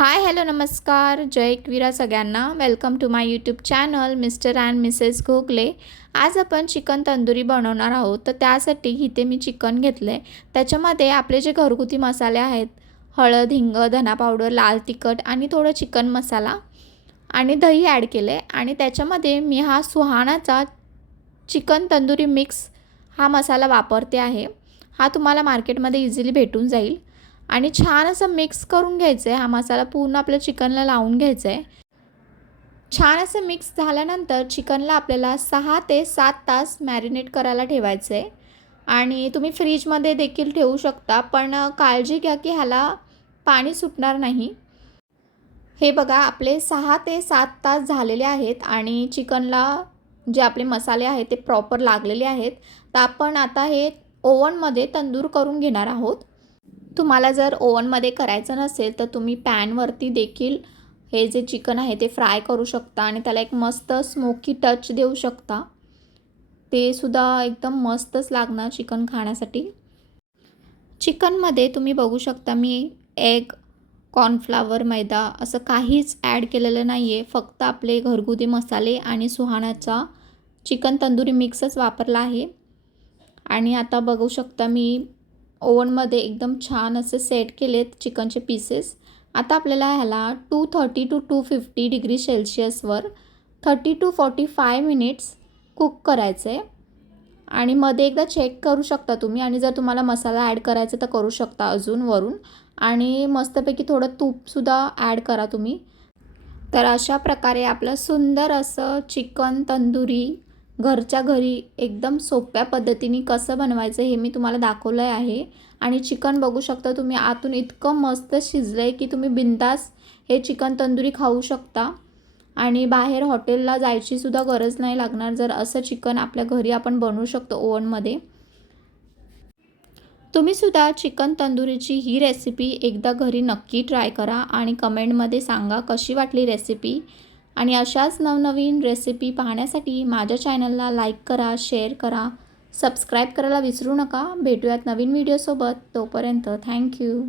Hi hello नमस्कार. जय एकवीरा सगळ्यांना. Welcome to my YouTube channel Mr and Mrs Ghogale. आज आपण चिकन तंदुरी बनवणार आहोत. तर त्यासाठी इथे मी चिकन घेतलं आहे त्याच्यामध्ये आपले जे घरगुती मसाले आहेत हळद हिंग धना पावडर लाल तिखट आणि थोडं चिकन मसाला आणि दही ॲड केलं आहे आणि त्याच्यामध्ये मी हा सुहाणाचा चिकन तंदुरी मिक्स हा मसाला वापरते आहे. हा तुम्हाला मार्केटमध्ये इझिली भेटून जाईल. आणि छान असं मिक्स करून घ्यायचं आहे हा मसाला पूर्ण आपल्या चिकनला लावून घ्यायचा आहे छान असं मिक्स झाल्यानंतर चिकनला आपल्याला सहा ते सात तास मॅरिनेट करायला ठेवायचं आहे आणि तुम्ही फ्रीजमध्ये देखील ठेवू शकता पण काळजी घ्या की ह्याला पाणी सुटणार नाही. हे बघा आपले सहा ते सात तास झालेले आहेत आणि चिकनला जे आपले मसाले आहेत ते प्रॉपर लागलेले आहेत. तर आपण आता हे ओव्हनमध्ये तंदूर करून घेणार आहोत. तुम्हाला जर ओव्हनमध्ये करायचं नसेल तर तुम्ही पॅनवरती देखील हे जे चिकन आहे ते फ्राय करू शकता आणि त्याला एक मस्त स्मोकी टच देऊ शकता. ते सुद्धा एकदम मस्तच लागणार चिकन खाण्यासाठी. चिकनमध्ये तुम्ही बघू शकता मी एग कॉर्नफ्लावर मैदा असं काहीच ॲड केलेलं नाही आहे फक्त आपले घरगुती मसाले आणि सुहाण्याचा चिकन तंदुरी मिक्सच वापरला आहे. आणि आता बघू शकता मी ओव्हनमध्ये एकदम छान असे सेट केलेत चिकनचे पीसेस आता आपल्याला ह्याला two thirty two two fifty degree सेल्शियसवर thirty two forty five minutes cook करायचं आहे आणि मध्ये एकदा चेक करू शकता तुम्ही आणि जर तुम्हाला मसाला ॲड करायचा तर करू शकता अजून वरून. आणि मस्तपैकी थोडं तूपसुद्धा ॲड करा तुम्ही. तर अशा प्रकारे आपलं सुंदर असं चिकन तंदुरी घरच्या घरी एकदम सोप्या पद्धतीने कसं बनवायचं हे मी तुम्हाला दाखवलं आहे. आणि चिकन बघू शकता तुम्ही आतून इतकं मस्त शिजलं आहे की तुम्ही बिंदास हे चिकन तंदुरी खाऊ शकता. आणि बाहेर हॉटेलला जायचीसुद्धा गरज नाही लागणार जर असं चिकन आपल्या घरी आपण बनवू शकतो ओव्हनमध्ये. तुम्हीसुद्धा चिकन तंदुरीची ही रेसिपी एकदा घरी नक्की ट्राय करा आणि कमेंटमध्ये सांगा कशी वाटली रेसिपी. आणि अशाच नवनवीन रेसिपी पाहण्यासाठी माझ्या चॅनलला लाईक करा शेअर करा सबस्क्राईब करायला विसरू नका. भेटूयात नवीन व्हिडिओसोबत तोपर्यंत थँक्यू